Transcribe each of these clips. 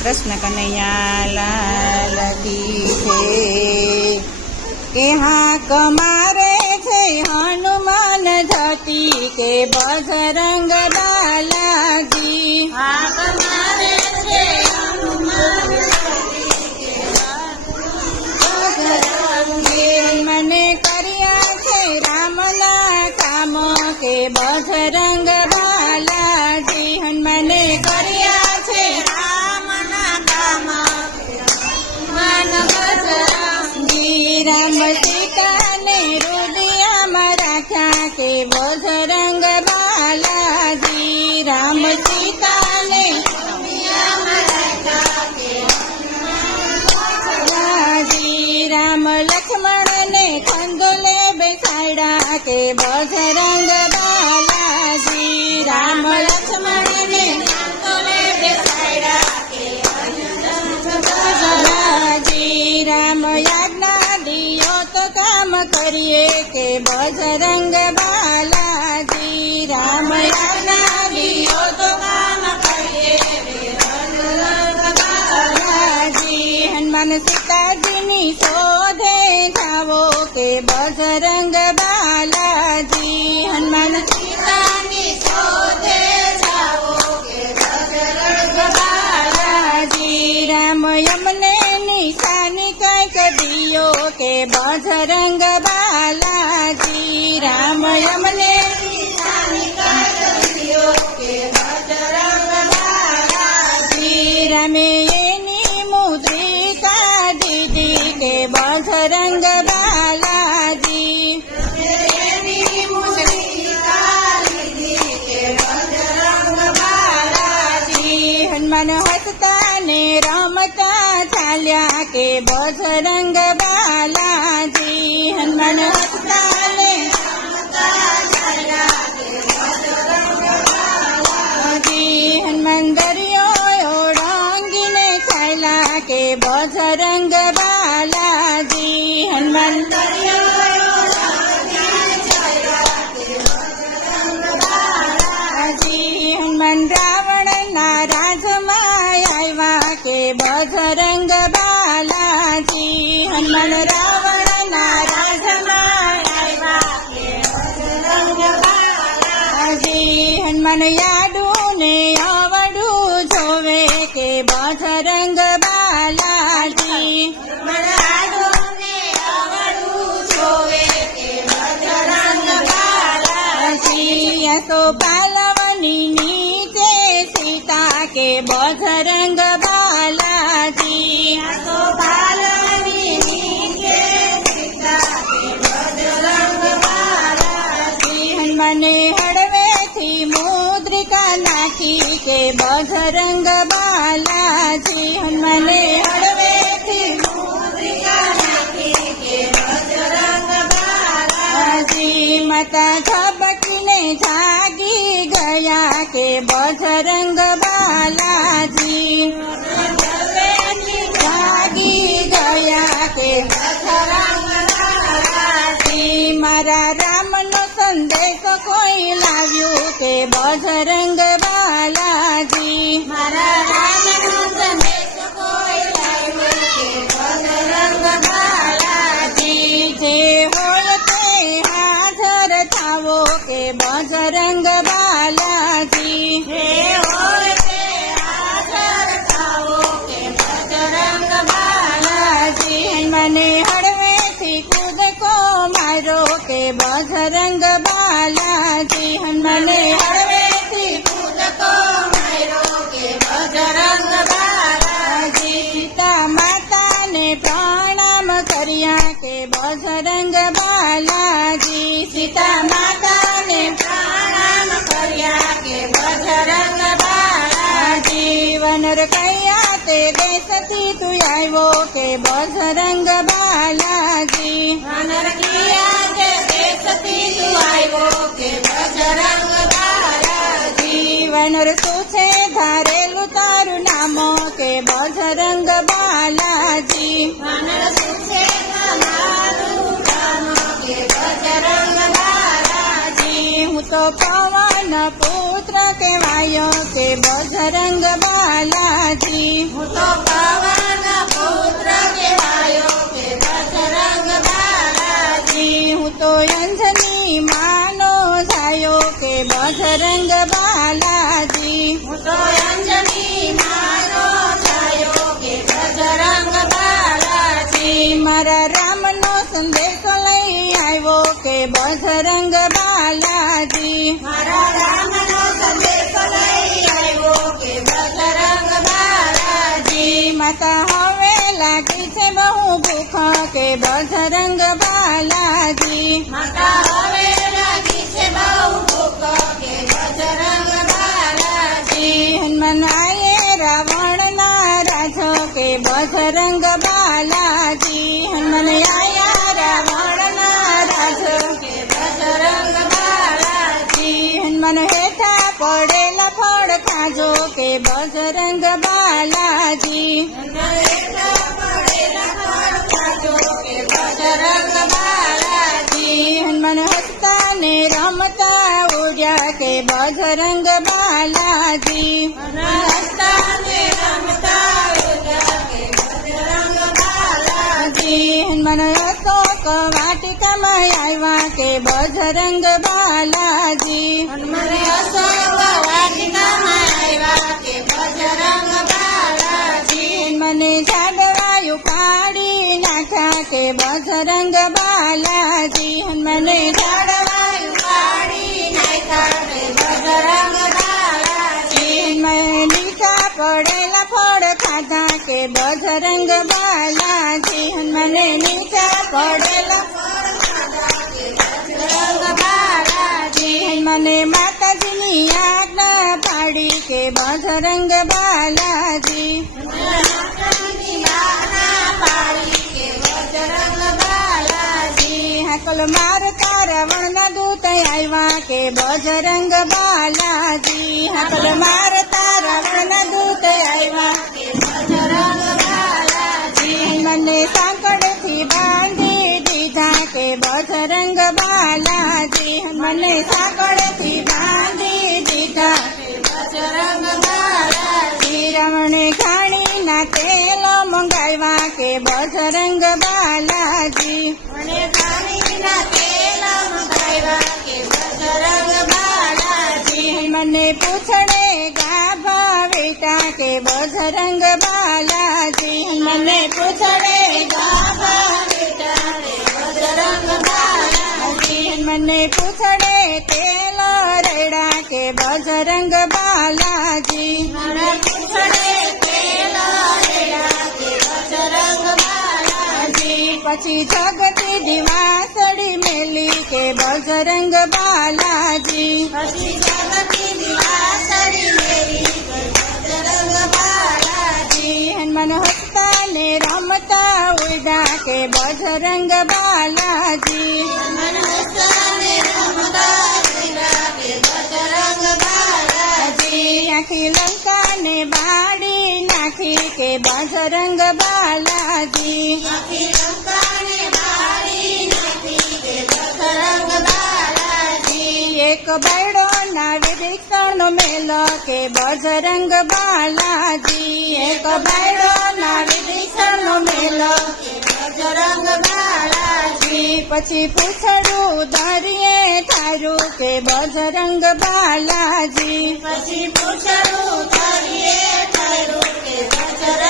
કૃષ્ણ કનૈયા લાલ કી છે કે હાક મારે છે હનુમાન ધતી કે બજરંગ બાલાજી હાક છે બજરંગ બાલાજી. રામ સીતાને રામ લક્ષ્મણ ને ખંદોલે બેસાડા કે બધરંગ બાલાજી. રામ લક્ષ્મણ ને ખંદોલે બેસાડા કે રામ યાજ્ઞા દિયો તો કામ કરીએ કે બજરંગ હનુમાન સીતાજીની શોધે જાવો કે બજરંગ બાલાજી હનુમાન સીતાની શોધે જાવો કે બજરંગ બાલાજી રામ યમને નિશાની કઈક દિયો કે બજરંગ બાલાજી રામ યમને રમે મુદ્રિકા દીદી કે બજરંગ બાલાજી. હનુમાન હસતા ને રમતા ચાલ્યા કે બજરંગ બાલાજી. હનુમાન હસતા ಬಜರಂಗ ಬಾಲಾಜಿ ಹನುಮನ ರಾವಣನ ರಾಜಮಾರಾಯ ಬಜರಂಗ ಬಾಲಾಜಿ ಹನುಮನ ಯಾಡು નાખી કે બજરંગ બાલાજી હનુમાને હળવેથી મુદ્રિકા નાખી કે બજરંગ બાલાજી માતા ઝબકીને જાગી ગયા કે બજરંગ બાલાજી જાગી ગયા કે બજરંગ બાલાજી મારા રામનો સંદેશો કોઈ લાવ્યું કે બજરંગ બાલાજી બજરંગ બાલાજી બાલાજી બજરંગ બાલાજી. મને હળવેથી કૂદકો મારો કે બજરંગ સીતા માતાને પ્રણામ કર્યા કે બજરંગ બાલાજી વનર કયા તે દેશથી તું આવ્યો કે બજરંગ બાલાજી વનર કયા તે દેશથી તું આવ્યો કે બજરંગ બાલાજી વનર શું છે ધારેલું તારું નામ કે બજરંગ પવન પુત્ર કહેવાયો કે બજરંગ બાલાજી. હું તો પવન પુત્ર કહેવાયો કે બજરંગ બાલાજી. હું તો અંજની માનો થયો કે બજરંગ બાલાજી. હું તો અંજની માનો થયો કે બજરંગ બાલાજી. મારા રામનો સંદેશો લઈ આવ્યો કે બજરંગ બાલા મારા રામનો સંદેશ લઈ આવ્યો કે બજરંગ બાલાજી. માતા હવે લાગી છે બહુ ભૂખ કે બજરંગ બાલાજી. માતા પડેલા ફળ ખાજો કે બજરંગ બાલાજી બજરંગ બાલાજી હનુમાન હસતા ને રમતા ઉડ્યા કે બજરંગ બાલાજી હસતા ને રમતા ઉડ્યા કે બજરંગ બાલાજી હનુમાન અશોક વાટિકામાં આવ્યા કે બજરંગ બાલાજી હનુમાન અશોક વાટિકામાં આવ્યા કે બજરંગ બાલાજી મને ઝાડવાયું પાડી નાખ્યા કે બજરંગ બાલાજી મને ઝાડવાયું પાડી નાખ્યા કે બજરંગ બાલાજી મેં લીધા પડેલા ફળ ખાધા કે બજરંગ બાલાજી મને પાડી કે બજરંગ બાલાજી હાકલ મારતા રાવણના દૂત આવ્યા કે બજરંગ બાલાજી હાકલ મારતા રાવણના દૂત આવ્યા મંગાવ્યા કે બજરંગ બાલાજી? મને ઘાણીના તેલ મંગાવ્યા કે બજરંગ બાલાજી. મને પૂછડે ગાભા વેટા કે બજરંગ બાલાજી? મને પૂછડે ગાભા વેટા કે બજરંગ બાલાજી. મને પૂછડે તેલ રેડા કે બજરંગ બાલાજી? મને પૂછડે પછી જગતી દિવાસડી મેલી કે બજરંગ બાલાજી પછી જગતી દિવાસડી મેલી કે બજરંગ બાલાજી હનુમાન હસતા ને રમતા ઉડ્યા કે બજરંગ બાલાજી હનુમાન હસતા ને રમતા ઉડ્યા કે બજરંગ બાલાજી આખી લંકા ને બાળી નાખી કે બજરંગ બાલાજી. કે બજરંગ બાલાજી. એક બૈડો ના વિદિક્ષણ મેલો કે બજરંગ બાલાજી. એક બૈડો ના વિદિક્ષણ મેલો બજરંગ બાલાજી. પછી પૂછડું ધરીએ થારું કે બજરંગ બાલાજી. પછી પૂછડું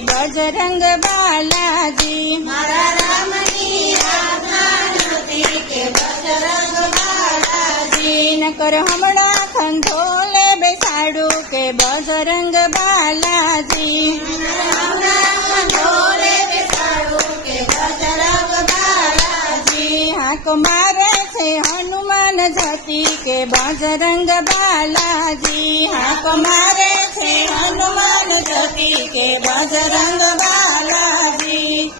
बजरंग बालाजी। मारा राम के बजरंग बालाजी। न कर हमारा खंडोले बेसाड़ू के बजरंग बालाजी। બજરંગ બાલાજી હાક મારે છે હનુમાન જતી કે બજરંગ બાલાજી